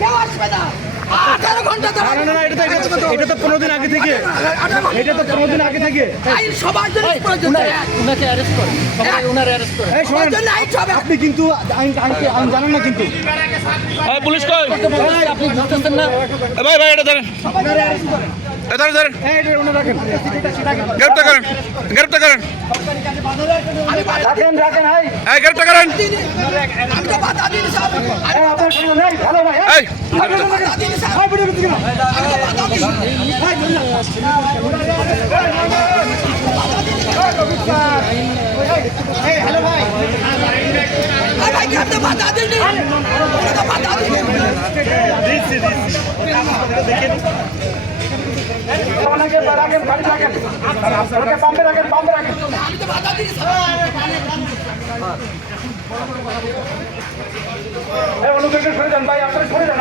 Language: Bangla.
কেউ আসবে না। 18 ঘন্টা ধরে এটা তো 15 দিন আগে থেকে, এটা তো 15 দিন আগে থেকে। আইন সবার জন্য প্রয়োজন। উনাকে অ্যারেস্ট করেন, সবাই উনার অ্যারেস্ট করেন। এই শোনেন, জন্য আইন হবে। আপনি কিন্তু আইন জানেন না কিন্তু। এই পুলিশ কই? আপনি বুঝতেছেন না? ভাই ভাই এটা ধরেন, এটা ধরেন, এই এটা ওনা রাখেন, গ্রেপ্তার করেন, গ্রেপ্তার করেন, রাখেন রাখেন। এই গ্রেপ্তার করেন। আমি তো বাধা দিই সব। এই আপনার সঙ্গে নাই ভালো ভাই। এই বাধা দিই সব। এই বুড়ি বুড়ি আমি তো বাধা দিই। এই হ্যালো ভাই, আর ভাই আপনি বাধা দিন। আমি তো বাধা দিই। ওনাকে রাখেন, বাড়ি রাখেন, ওকে পাম্পে রাখেন, পাম্পে রাখেন। আমি তো বাধা দিই সব। এই অনুদেরকে সরে যান ভাই, আপনারা সরে যান।